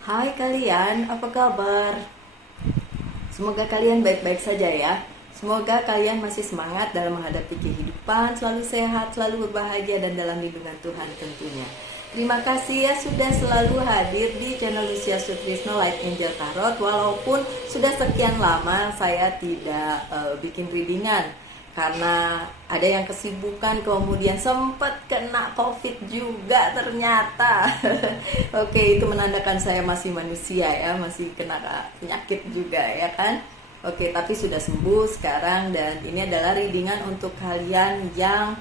Hai kalian, apa kabar? Semoga kalian baik-baik saja ya. Semoga kalian masih semangat dalam menghadapi kehidupan, selalu sehat, selalu berbahagia dan dalam lindungan Tuhan tentunya. Terima kasih ya sudah selalu hadir di channel Lucia Sutrisno Light Angel Tarot. Walaupun sudah sekian lama saya tidak bikin readingan karena ada yang kesibukan, kemudian sempat kena COVID juga ternyata. Oke, itu menandakan saya masih manusia ya, masih kena penyakit juga ya kan. Oke, tapi sudah sembuh sekarang dan ini adalah readingan untuk kalian yang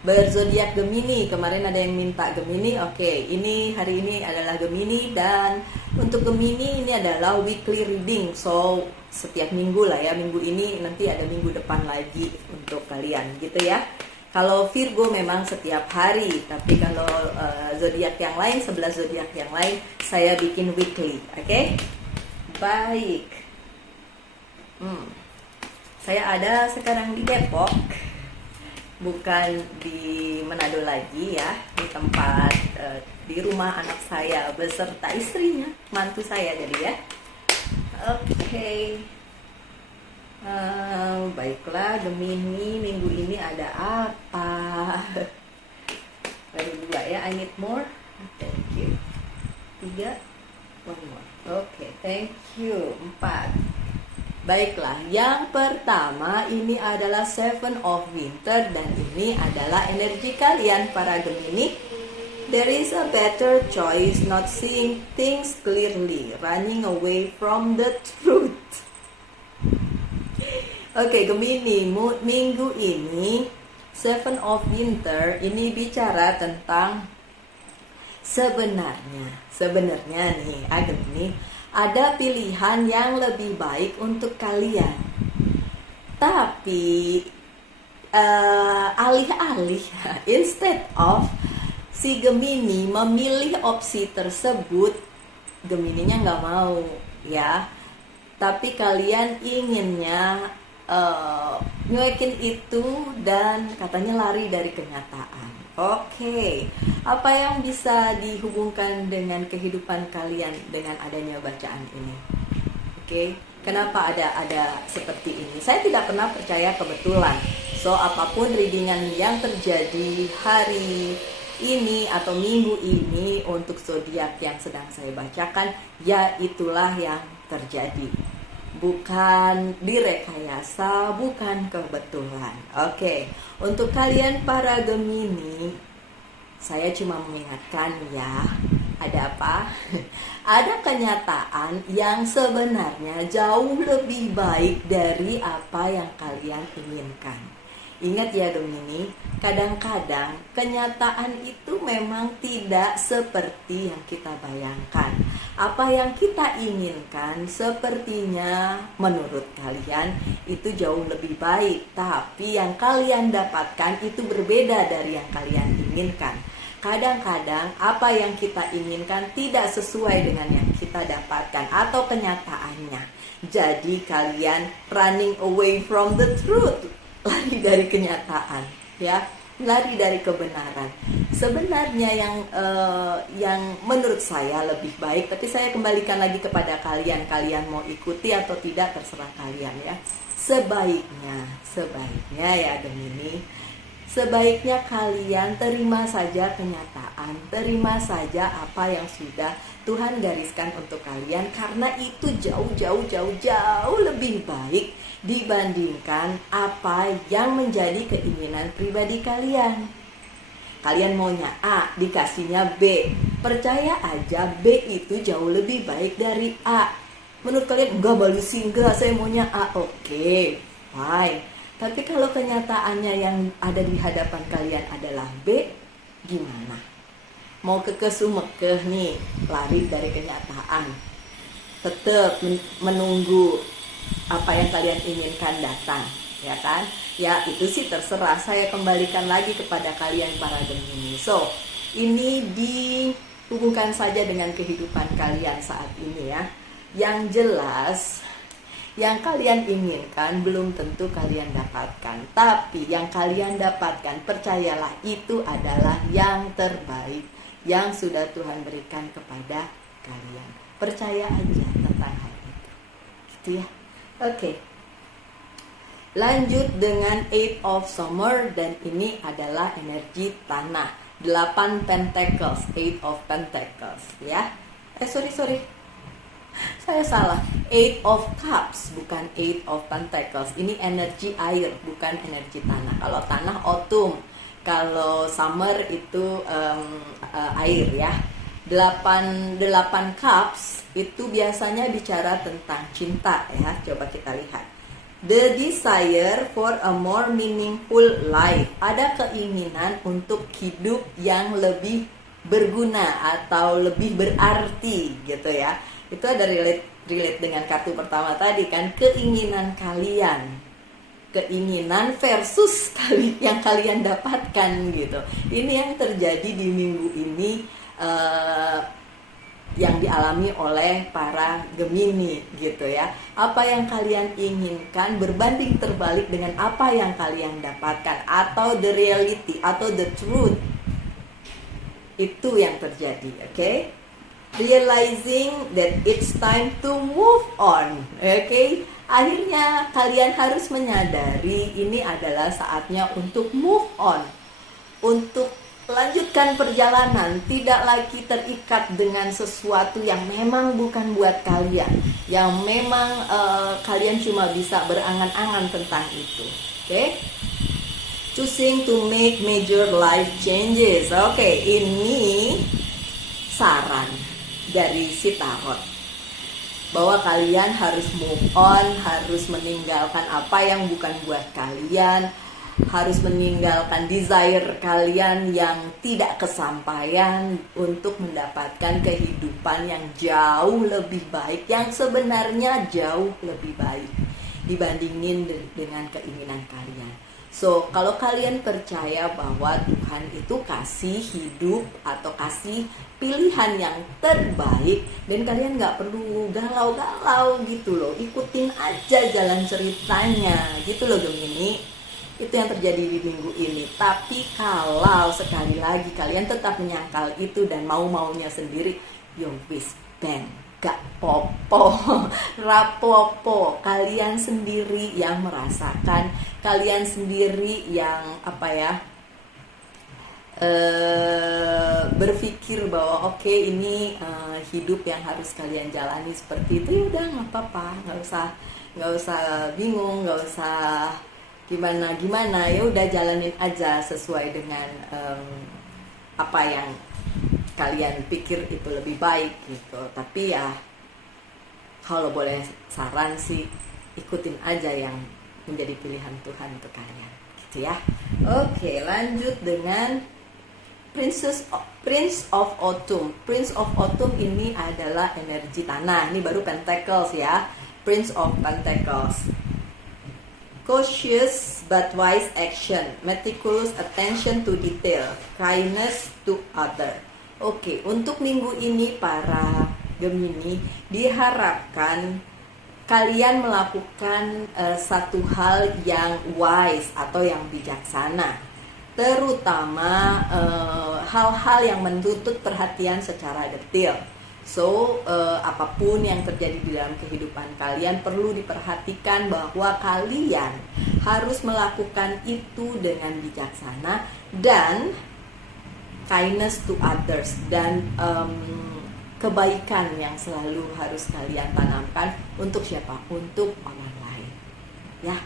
berzodiak Gemini. Kemarin ada yang minta Gemini. Oke, ini hari ini adalah Gemini dan untuk Gemini ini adalah weekly reading. So, setiap minggu lah ya. Minggu ini nanti ada minggu depan lagi untuk kalian gitu ya. Kalau Virgo memang setiap hari, tapi kalau zodiak yang lain, 11 zodiak yang lain saya bikin weekly. Oke? Baik. Saya ada sekarang di Depok. Bukan di Manado lagi ya, di tempat di rumah anak saya beserta istrinya, mantu saya jadi ya. Oke. Baiklah, Gemini minggu ini ada apa? Baru 2 ya, I need more. Thank you. 3, one more. Oke, thank you. 4. Baiklah, yang pertama ini adalah Seven of Winter dan ini adalah energi kalian para Gemini. There is a better choice, not seeing things clearly, running away from the truth. Oke, Gemini, minggu ini Seven of Winter ini bicara tentang sebenarnya nih, Gemini, ada pilihan yang lebih baik untuk kalian. Tapi alih-alih instead of si Gemini memilih opsi tersebut, Gemininya nggak mau ya. Tapi kalian inginnya nyuekin itu dan katanya lari dari kenyataan. Oke, apa yang bisa dihubungkan dengan kehidupan kalian dengan adanya bacaan ini? Oke, kenapa ada seperti ini? Saya tidak pernah percaya kebetulan. So, apapun readingan yang terjadi hari ini atau minggu ini untuk zodiak yang sedang saya bacakan, ya itulah yang terjadi. Bukan direkayasa, bukan kebetulan. Oke, untuk kalian para Gemini, saya cuma mengingatkan ya, ada apa? Ada kenyataan yang sebenarnya jauh lebih baik dari apa yang kalian inginkan. Ingat ya Gemini, kadang-kadang kenyataan itu memang tidak seperti yang kita bayangkan. Apa yang kita inginkan sepertinya menurut kalian itu jauh lebih baik, tapi yang kalian dapatkan itu berbeda dari yang kalian inginkan. Kadang-kadang apa yang kita inginkan tidak sesuai dengan yang kita dapatkan atau kenyataannya. Jadi kalian running away from the truth, lari dari kenyataan, ya, lari dari kebenaran. Sebenarnya yang menurut saya lebih baik, tapi saya kembalikan lagi kepada kalian. Kalian mau ikuti atau tidak terserah kalian ya. Sebaiknya ya Gemini, sebaiknya kalian terima saja kenyataan, terima saja apa yang sudah Tuhan gariskan untuk kalian, karena itu jauh lebih baik dibandingkan apa yang menjadi keinginan pribadi kalian. Kalian maunya A, dikasihnya B. Percaya aja B itu jauh lebih baik dari A. Menurut kalian, enggak balusi, enggak, saya maunya A. Oke, fine. Tapi kalau kenyataannya yang ada di hadapan kalian adalah B, gimana? Mau kekeh nih, lari dari kenyataan. Tetap menunggu apa yang kalian inginkan datang, ya kan? Ya itu sih terserah, saya kembalikan lagi kepada kalian para Gemini. So, ini dihubungkan saja dengan kehidupan kalian saat ini ya. Yang jelas, yang kalian inginkan belum tentu kalian dapatkan. Tapi yang kalian dapatkan, percayalah itu adalah yang terbaik. yang sudah Tuhan berikan kepada kalian. Percaya aja tentang hal itu. Gitu ya. Oke. Lanjut dengan Eight of Summer, dan ini adalah energi tanah. 8 Pentacles, Eight of Pentacles ya. Sorry. Saya salah. Eight of Cups, bukan Eight of Pentacles. Ini energi air, bukan energi tanah. Kalau tanah autumn, kalau summer itu air ya. 8 cups itu biasanya bicara tentang cinta ya. Coba kita lihat. The desire for a more meaningful life. Ada keinginan untuk hidup yang lebih berguna atau lebih berarti gitu ya. Itu ada relate dengan kartu pertama tadi kan, keinginan kalian. Keinginan versus yang kalian dapatkan gitu. Ini yang terjadi di minggu ini, yang dialami oleh para Gemini gitu ya. Apa yang kalian inginkan berbanding terbalik dengan apa yang kalian dapatkan, atau the reality atau the truth. Itu yang terjadi, oke? Realizing that it's time to move on, oke? Akhirnya kalian harus menyadari ini adalah saatnya untuk move on, untuk lanjutkan perjalanan, tidak lagi terikat dengan sesuatu yang memang bukan buat kalian, yang memang kalian cuma bisa berangan-angan tentang itu, oke? Choosing to make major life changes. Oke, ini saran dari si tarot bahwa kalian harus move on, harus meninggalkan apa yang bukan buat kalian, harus meninggalkan desire kalian yang tidak kesampaian untuk mendapatkan kehidupan yang jauh lebih baik, yang sebenarnya jauh lebih baik dibandingin dengan keinginan kalian. So, kalau kalian percaya bahwa Tuhan itu kasih hidup atau kasih pilihan yang terbaik, dan kalian gak perlu galau-galau gitu loh, ikutin aja jalan ceritanya gitu loh Gemini. Itu yang terjadi di minggu ini. Tapi kalau sekali lagi kalian tetap menyangkal itu dan mau-maunya sendiri, yo wis ben, gak popo, rapopo. Kalian sendiri yang merasakan, kalian sendiri yang berpikir bahwa oke, ini hidup yang harus kalian jalani seperti itu. Ya udah, nggak apa-apa, nggak usah bingung, nggak usah gimana, ya udah jalanin aja sesuai dengan apa yang kalian pikir itu lebih baik gitu. Tapi ya kalau boleh saran sih, ikutin aja yang menjadi pilihan Tuhan untuk kalian gitu ya. Oke, lanjut dengan Prince of Autumn. Prince of Autumn ini adalah energi tanah. Ini baru Pentacles ya. Prince of Pentacles. Cautious but wise action, meticulous attention to detail, kindness to other. Oke, untuk minggu ini para Gemini diharapkan kalian melakukan satu hal yang wise atau yang bijaksana, terutama hal-hal yang menuntut perhatian secara detail. So, apapun yang terjadi di dalam kehidupan kalian perlu diperhatikan bahwa kalian harus melakukan itu dengan bijaksana dan kindness to others, dan kebaikan yang selalu harus kalian tanamkan untuk siapa? Untuk orang lain. Ya,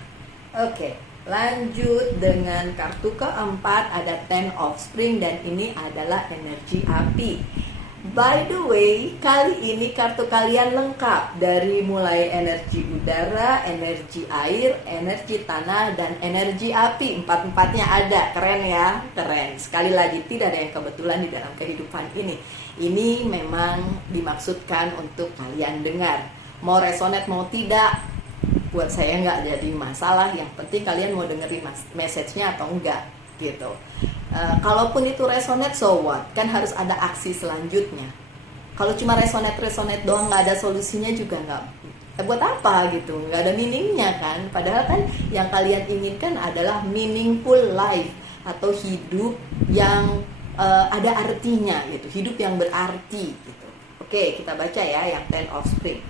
oke. Lanjut dengan kartu keempat, ada Ten of Spring, dan ini adalah energi api. By the way, kali ini kartu kalian lengkap, dari mulai energi udara, energi air, energi tanah, dan energi api. Empat-empatnya ada, keren ya, keren. Sekali lagi, tidak ada yang kebetulan di dalam kehidupan ini. Ini memang dimaksudkan untuk kalian dengar. Mau resonate mau tidak, buat saya nggak jadi masalah. Yang penting kalian mau dengerin message-nya atau enggak gitu. Kalaupun itu resonate, so what? Kan harus ada aksi selanjutnya. Kalau cuma resonate doang, nggak ada solusinya juga nggak. Buat apa gitu? Nggak ada meaningnya kan? Padahal kan yang kalian inginkan adalah meaningful life, atau hidup yang ada artinya gitu, hidup yang berarti gitu. Oke, kita baca ya yang Ten of Spring.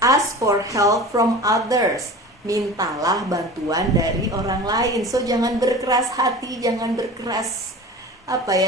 Ask for help from others. Mintalah bantuan dari orang lain. So jangan berkeras hati, jangan berkeras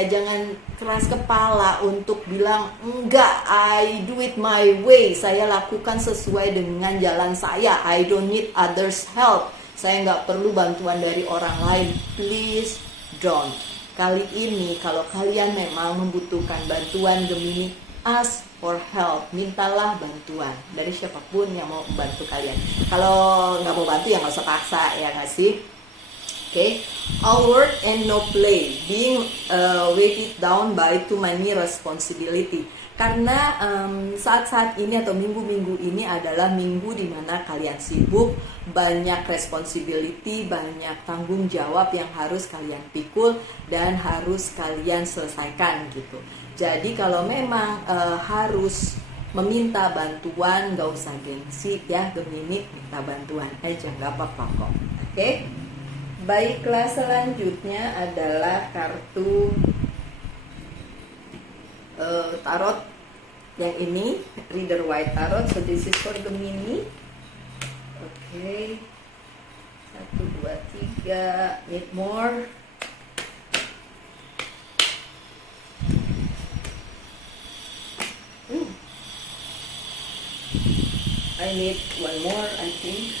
jangan keras kepala untuk bilang enggak, I do it my way, saya lakukan sesuai dengan jalan saya, I don't need others help, saya nggak perlu bantuan dari orang lain. Please don't. Kali ini kalau kalian memang membutuhkan bantuan Gemini, ask for help, mintalah bantuan dari siapapun yang mau membantu kalian. Kalau nggak mau bantu ya nggak usah paksa, ya nggak sih? Okay, all work and no play, being weighted down by too many responsibility. Karena saat-saat ini atau minggu-minggu ini adalah minggu di mana kalian sibuk, banyak responsibility, banyak tanggung jawab yang harus kalian pikul dan harus kalian selesaikan gitu. Jadi kalau memang harus meminta bantuan, gak usah gengsi ya Gemini, minta bantuan aja, gak apa-apa kok. Oke? Baiklah, selanjutnya adalah kartu tarot yang ini, Reader White Tarot. So this is for Gemini. Oke, 1, 2, 3. Need more? I need one more, I think.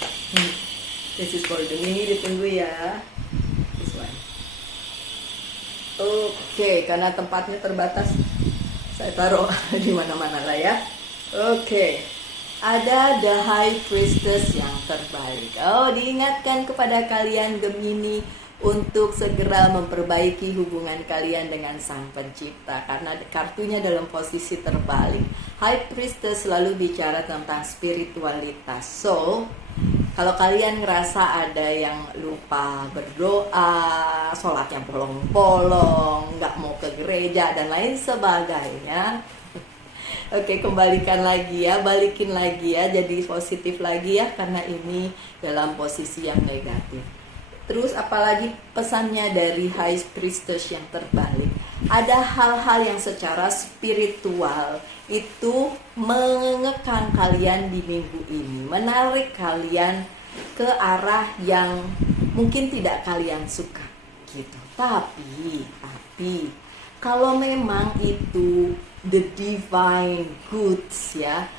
This is for Gemini, ditunggu ya. This one. Oke, karena tempatnya terbatas, saya taruh di mana-mana lah ya. Oke. Ada The High Priestess yang terbalik. Oh, diingatkan kepada kalian Gemini untuk segera memperbaiki hubungan kalian dengan Sang Pencipta, karena kartunya dalam posisi terbalik. High Priestess selalu bicara tentang spiritualitas. So, kalau kalian ngerasa ada yang lupa berdoa, sholatnya bolong-bolong, nggak mau ke gereja, dan lain sebagainya, oke, kembalikan lagi ya, balikin lagi ya, jadi positif lagi ya, karena ini dalam posisi yang negatif. Terus apalagi pesannya dari High Priestess yang terbalik, ada hal-hal yang secara spiritual itu mengekang kalian di minggu ini, menarik kalian ke arah yang mungkin tidak kalian suka gitu. Tapi kalau memang itu the divine goods ya,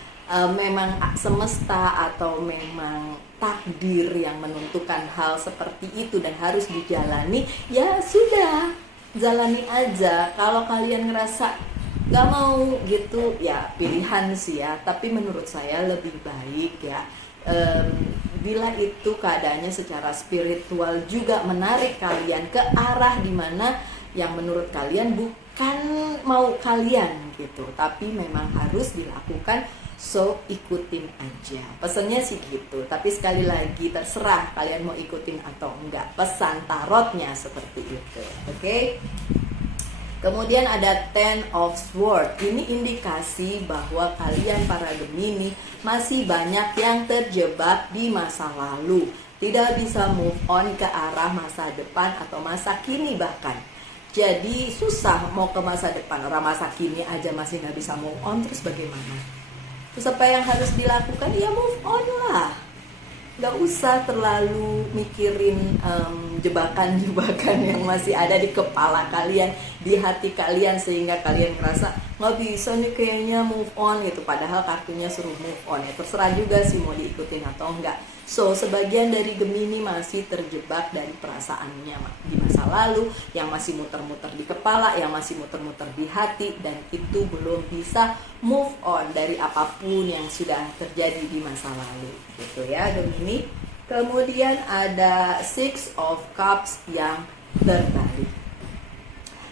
memang semesta atau memang takdir yang menentukan hal seperti itu dan harus dijalani, ya sudah, jalani aja. Kalau kalian ngerasa gak mau gitu, ya pilihan sih ya. Tapi menurut saya lebih baik ya, bila itu keadaannya secara spiritual juga menarik kalian ke arah dimana yang menurut kalian bukan mau kalian gitu, tapi memang harus dilakukan. So ikutin aja, pesannya sih gitu. Tapi sekali lagi terserah kalian mau ikutin atau enggak, pesan tarotnya seperti itu. Oke? Kemudian ada Ten of Swords. Ini indikasi bahwa kalian para Gemini masih banyak yang terjebak di masa lalu, tidak bisa move on ke arah masa depan atau masa kini bahkan. Jadi susah mau ke masa depan, orang masa kini aja masih nggak bisa move on, terus bagaimana? Terus apa yang harus dilakukan? Ya move on lah. Gak usah terlalu mikirin jebakan-jebakan yang masih ada di kepala kalian, di hati kalian, sehingga kalian merasa gak bisa nih kayaknya move on gitu. Padahal kartunya suruh move on ya. Terserah juga sih mau diikutin atau enggak. So, sebagian dari Gemini masih terjebak dari perasaannya di masa lalu, yang masih muter-muter di kepala, yang masih muter-muter di hati, dan itu belum bisa move on dari apapun yang sudah terjadi di masa lalu. Gitu ya Gemini. Kemudian ada Six of Cups yang terbalik.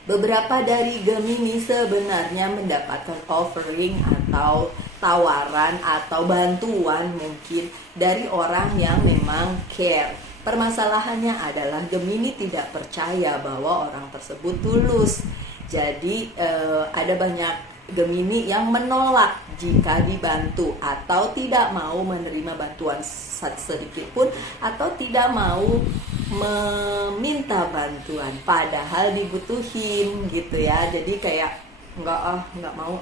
Beberapa dari Gemini sebenarnya mendapatkan offering atau tawaran atau bantuan mungkin dari orang yang memang care. Permasalahannya adalah Gemini tidak percaya bahwa orang tersebut tulus. Jadi ada banyak Gemini yang menolak jika dibantu atau tidak mau menerima bantuan sedikit pun, atau tidak mau meminta bantuan padahal dibutuhin gitu ya. Jadi kayak nggak mau,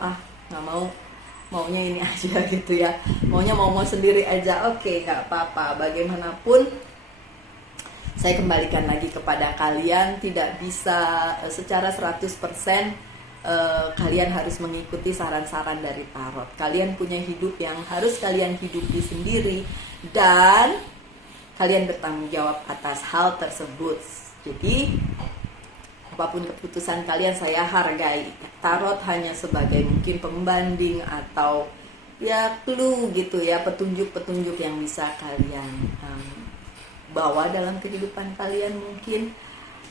maunya ini aja gitu ya, maunya mau sendiri aja. Oke, nggak apa-apa. Bagaimanapun saya kembalikan lagi kepada kalian, tidak bisa secara 100% kalian harus mengikuti saran-saran dari tarot. Kalian punya hidup yang harus kalian hidupi sendiri, dan kalian bertanggung jawab atas hal tersebut. Jadi apapun keputusan kalian saya hargai. Tarot hanya sebagai mungkin pembanding atau ya clue gitu ya, petunjuk-petunjuk yang bisa kalian bawa dalam kehidupan kalian mungkin,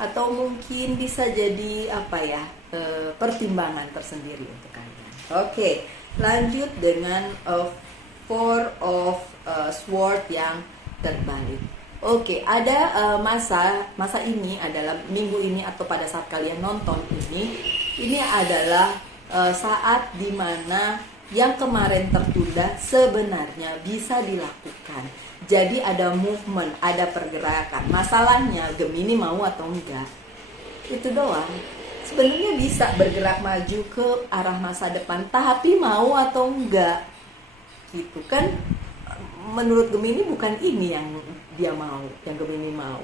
atau mungkin bisa jadi pertimbangan tersendiri untuk kalian. Oke, lanjut dengan Four of Sword yang terbalik. Oke, ada masa ini adalah minggu ini atau pada saat kalian nonton ini adalah saat dimana yang kemarin tertunda sebenarnya bisa dilakukan. Jadi ada movement, ada pergerakan. Masalahnya Gemini mau atau enggak, itu doang. Sebenarnya bisa bergerak maju ke arah masa depan, tapi mau atau enggak gitu kan. Menurut Gemini bukan ini yang dia mau, yang Gemini mau.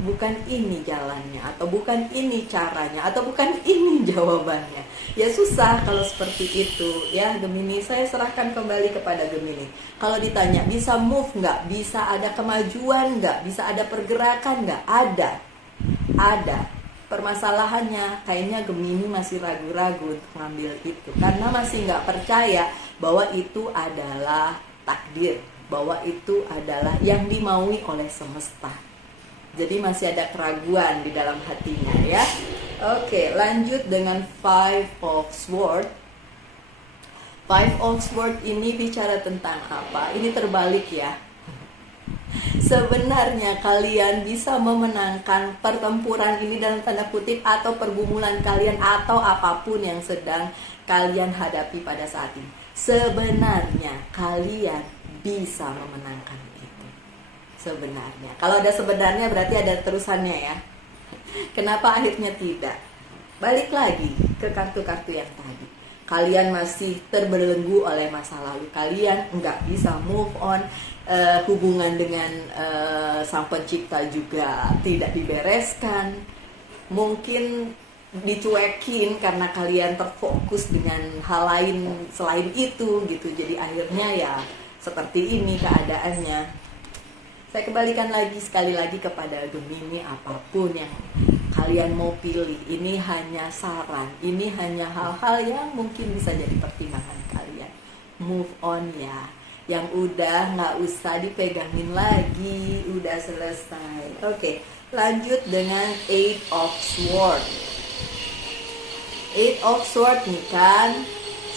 Bukan ini jalannya, atau bukan ini caranya, atau bukan ini jawabannya. Ya susah kalau seperti itu ya Gemini. Saya serahkan kembali kepada Gemini. Kalau ditanya bisa move nggak, bisa ada kemajuan nggak, bisa ada pergerakan nggak, ada. Permasalahannya kayaknya Gemini masih ragu-ragu untuk ngambil itu, karena masih nggak percaya bahwa itu adalah takdir, bahwa itu adalah yang dimaui oleh semesta. Jadi masih ada keraguan di dalam hatinya ya. Oke, lanjut dengan Five of Swords. Five of Swords ini bicara tentang apa? Ini terbalik ya. Sebenarnya kalian bisa memenangkan pertempuran ini dalam tanda kutip, atau pergumulan kalian, atau apapun yang sedang kalian hadapi pada saat ini. Sebenarnya kalian bisa memenangkan itu. Sebenarnya, kalau ada sebenarnya berarti ada terusannya ya. Kenapa akhirnya tidak? Balik lagi ke kartu-kartu yang tadi. Kalian masih terbelenggu oleh masa lalu. Kalian nggak bisa move on. Hubungan dengan Sang Pencipta juga tidak dibereskan. Mungkin dicuekin karena kalian terfokus dengan hal lain selain itu gitu. Jadi akhirnya ya seperti ini keadaannya. Saya kembalikan sekali lagi kepada Gemini, apapun yang kalian mau pilih, ini hanya saran, ini hanya hal-hal yang mungkin bisa jadi pertimbangan kalian. Move on ya, yang udah nggak usah dipegangin lagi, udah selesai. Oke, lanjut dengan Eight of Swords. Eight of Swords nih kan,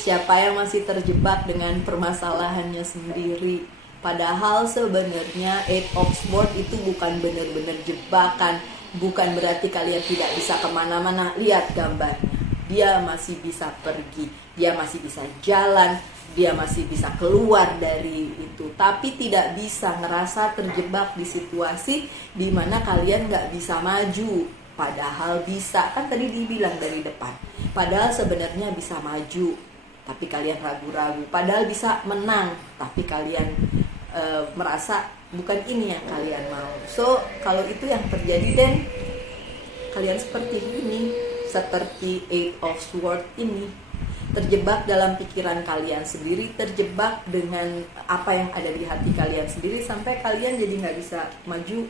siapa yang masih terjebak dengan permasalahannya sendiri. Padahal sebenarnya Eight of Swords itu bukan benar-benar jebakan. Bukan berarti kalian tidak bisa kemana-mana. Lihat gambarnya, dia masih bisa pergi, dia masih bisa jalan, dia masih bisa keluar dari itu. Tapi tidak bisa ngerasa terjebak di situasi di mana kalian gak bisa maju. Padahal bisa, kan tadi dibilang dari depan. Padahal sebenarnya bisa maju, tapi kalian ragu-ragu. Padahal bisa menang, tapi kalian merasa bukan ini yang kalian mau. So kalau itu yang terjadi, dan kalian seperti ini, seperti Eight of Swords ini, terjebak dalam pikiran kalian sendiri, terjebak dengan apa yang ada di hati kalian sendiri, sampai kalian jadi nggak bisa maju.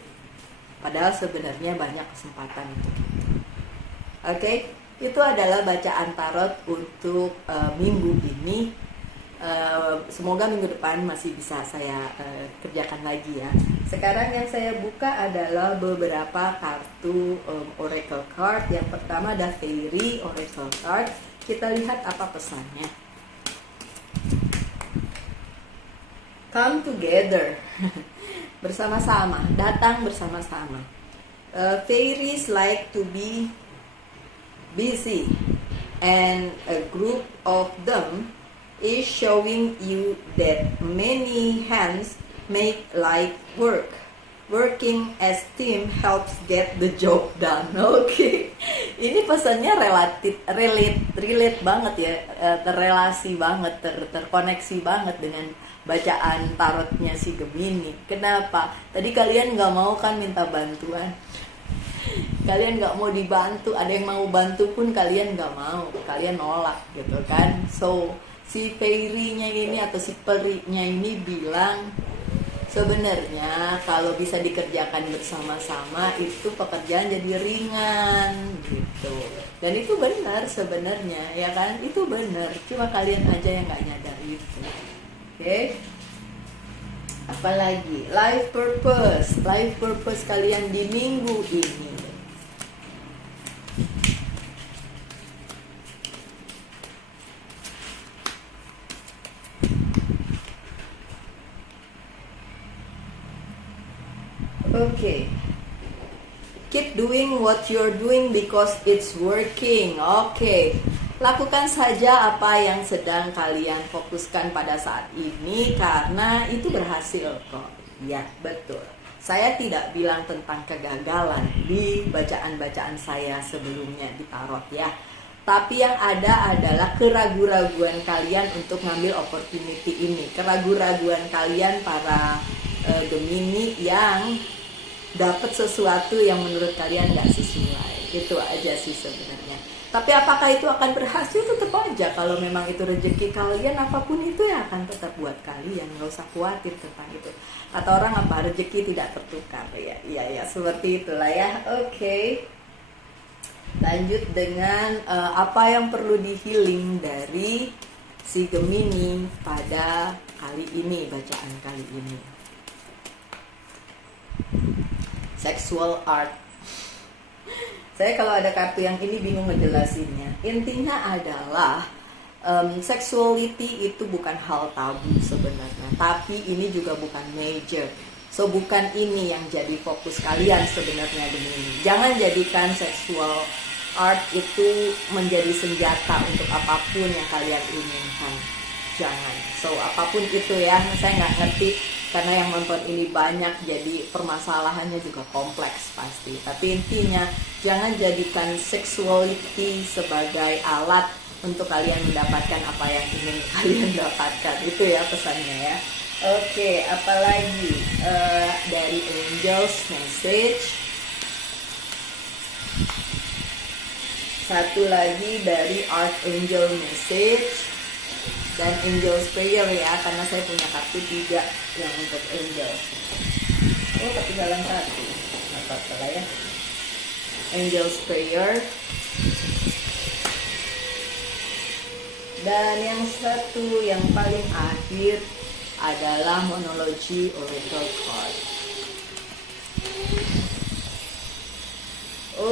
Padahal sebenarnya banyak kesempatan itu. Oke, itu adalah bacaan tarot untuk minggu ini. Semoga minggu depan masih bisa saya kerjakan lagi ya. Sekarang yang saya buka adalah beberapa kartu Oracle card. Yang pertama ada Fairy Oracle card. Kita lihat apa pesannya. Come together. Bersama-sama, datang bersama-sama. Fairies like to be busy and a group of them is showing you that many hands make light work. Working as team helps get the job done. Oke. Ini pesannya relate banget ya, terrelasi banget, terkoneksi banget dengan bacaan tarotnya si Gemini. Kenapa? Tadi kalian nggak mau kan minta bantuan, kalian nggak mau dibantu, ada yang mau bantu pun kalian nggak mau, kalian nolak gitu kan. So si fairy-nya ini atau si perinya ini bilang sebenarnya kalau bisa dikerjakan bersama-sama itu pekerjaan jadi ringan gitu. Dan itu benar sebenarnya ya kan, itu benar, cuma kalian aja yang nggak nyadar itu. Oke. Apalagi life purpose kalian di minggu ini. Oke. Keep doing what you're doing because it's working. Oke. Lakukan saja apa yang sedang kalian fokuskan pada saat ini karena itu berhasil kok. Ya, betul. Saya tidak bilang tentang kegagalan di bacaan-bacaan saya sebelumnya di tarot ya. Tapi yang ada adalah keraguan-raguan kalian untuk ngambil opportunity ini. Keraguan-raguan kalian para Gemini yang dapat sesuatu yang menurut kalian nggak sesuai. Itu aja sih sebenarnya. Tapi apakah itu akan berhasil? Tetap aja kalau memang itu rezeki kalian, apapun itu ya akan tetap buat kalian. Nggak usah khawatir tentang itu. Kata orang apa, rezeki tidak tertukar ya seperti itulah ya. Oke. Lanjut dengan apa yang perlu di healing dari si Gemini pada kali ini, bacaan kali ini. Sexual art. Saya kalau ada kartu yang ini bingung ngejelasinnya. Intinya adalah sexuality itu bukan hal tabu sebenarnya, tapi ini juga bukan major. So bukan ini yang jadi fokus kalian sebenarnya Gemini. Jangan jadikan sexual art itu menjadi senjata untuk apapun yang kalian inginkan. Jangan. So apapun itu ya, saya nggak ngerti karena yang nonton ini banyak, jadi permasalahannya juga kompleks pasti. Tapi intinya jangan jadikan sexuality sebagai alat untuk kalian mendapatkan apa yang ingin kalian dapatkan. Itu ya pesannya ya. Oke, apalagi dari Angels Message. Satu lagi dari Archangel Message. Dan Angel's Prayer ya, karena saya punya kartu 3 yang untuk Angel. Oh, ketinggalan 1. Apa salah ya? Angel's Prayer. Dan yang satu yang paling akhir adalah Monology Oracle Card.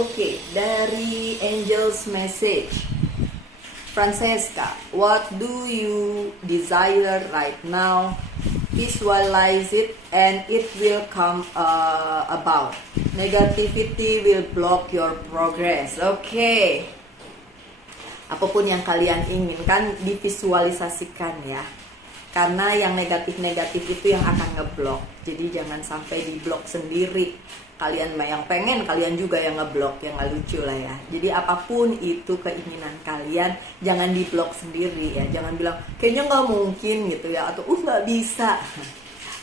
Oke, dari Angel's Message. Francesca, what do you desire right now? Visualize it and it will come about. Negativity will block your progress. Oke. Apapun yang kalian inginkan divisualisasikan ya. Karena yang negatif-negatif itu yang akan ngeblok. Jadi jangan sampai diblok sendiri. Kalian yang pengen, kalian juga yang ngeblok, yang gak lucu lah ya. Jadi apapun itu keinginan kalian, jangan diblok sendiri ya. Jangan bilang, kayaknya gak mungkin gitu ya. Atau, gak bisa.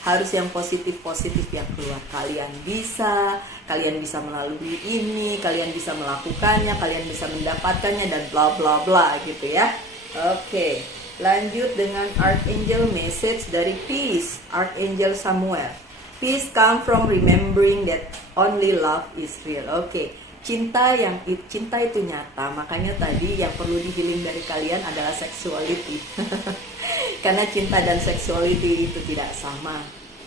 Harus yang positif-positif yang keluar. Kalian bisa melalui ini, kalian bisa melakukannya, kalian bisa mendapatkannya, dan bla bla bla gitu ya. Oke, lanjut dengan Archangel Message dari Peace, Archangel Samuel. Peace come from remembering that only love is real. Oke, cinta itu nyata. Makanya tadi yang perlu di-healing dari kalian adalah sexuality. Karena cinta dan sexuality itu tidak sama.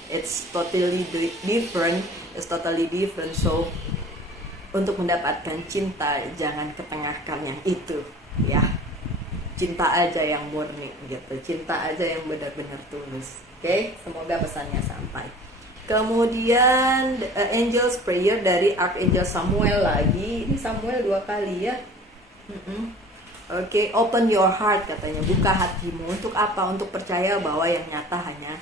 It's totally different. So untuk mendapatkan cinta jangan ketengahkan yang itu, ya. Cinta aja yang murni gitu. Cinta aja yang benar-benar tulus. Oke, semoga pesannya sampai. Kemudian Angel's Prayer dari Archangel Samuel lagi. Ini Samuel 2 kali ya. Oke, open your heart katanya, buka hatimu. Untuk apa? Untuk percaya bahwa yang nyata hanya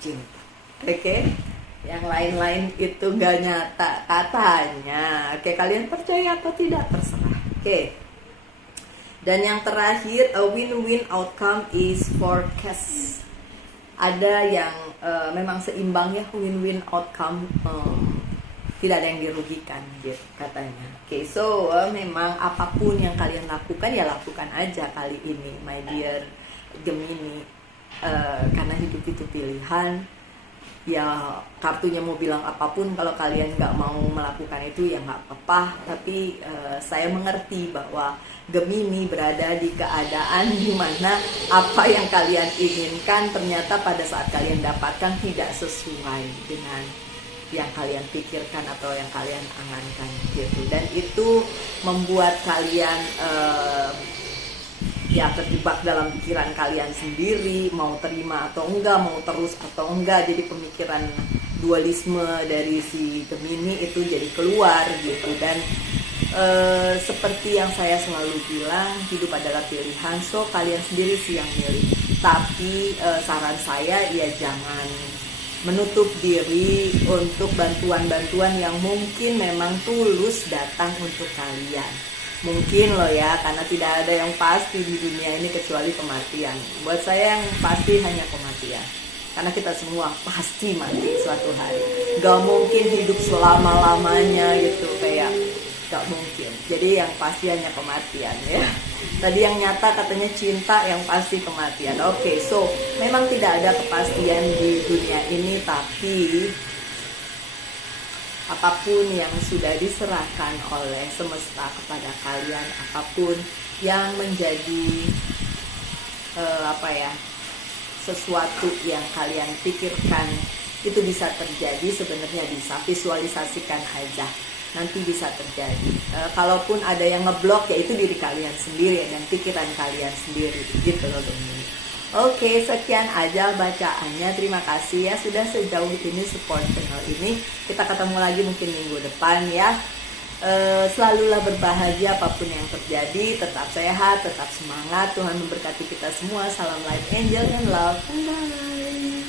cinta. Oke, yang lain-lain itu gak nyata katanya. Oke, kalian percaya atau tidak terserah. Oke. Dan yang terakhir, a win-win outcome is forecast. Ada yang memang seimbang ya, win-win outcome, tidak ada yang dirugikan gitu katanya. Oke, so memang apapun yang kalian lakukan ya lakukan aja kali ini, my dear Gemini. Karena hidup itu pilihan. Ya kartunya mau bilang apapun, kalau kalian nggak mau melakukan itu ya nggak apa-apa. Tapi saya mengerti bahwa Gemini berada di keadaan dimana apa yang kalian inginkan ternyata pada saat kalian dapatkan tidak sesuai dengan yang kalian pikirkan atau yang kalian angankan gitu. Dan itu membuat kalian ya terjebak dalam pikiran kalian sendiri, mau terima atau enggak, mau terus atau enggak. Jadi pemikiran dualisme dari si Gemini itu jadi keluar gitu. Dan seperti yang saya selalu bilang, hidup adalah pilihan, so kalian sendiri sih yang milih. Tapi saran saya ya jangan menutup diri untuk bantuan-bantuan yang mungkin memang tulus datang untuk kalian. Mungkin loh ya, karena tidak ada yang pasti di dunia ini kecuali kematian. Buat saya yang pasti hanya kematian, karena kita semua pasti mati suatu hari. Gak mungkin hidup selama-lamanya gitu, kayak gak mungkin. Jadi yang pasti hanya kematian ya. Tadi yang nyata katanya cinta, yang pasti kematian. Oke, so memang tidak ada kepastian di dunia ini, tapi apapun yang sudah diserahkan oleh semesta kepada kalian, apapun yang menjadi sesuatu yang kalian pikirkan itu bisa terjadi, sebenarnya bisa visualisasikan aja, nanti bisa terjadi. Kalaupun ada yang ngeblok, ya itu diri kalian sendiri dan pikiran kalian sendiri gitu loh Gemini. Oke, sekian aja bacaannya. Terima kasih ya sudah sejauh ini support channel ini. Kita ketemu lagi mungkin minggu depan ya. Selalulah berbahagia apapun yang terjadi. Tetap sehat, tetap semangat. Tuhan memberkati kita semua. Salam light angel and love. Bye.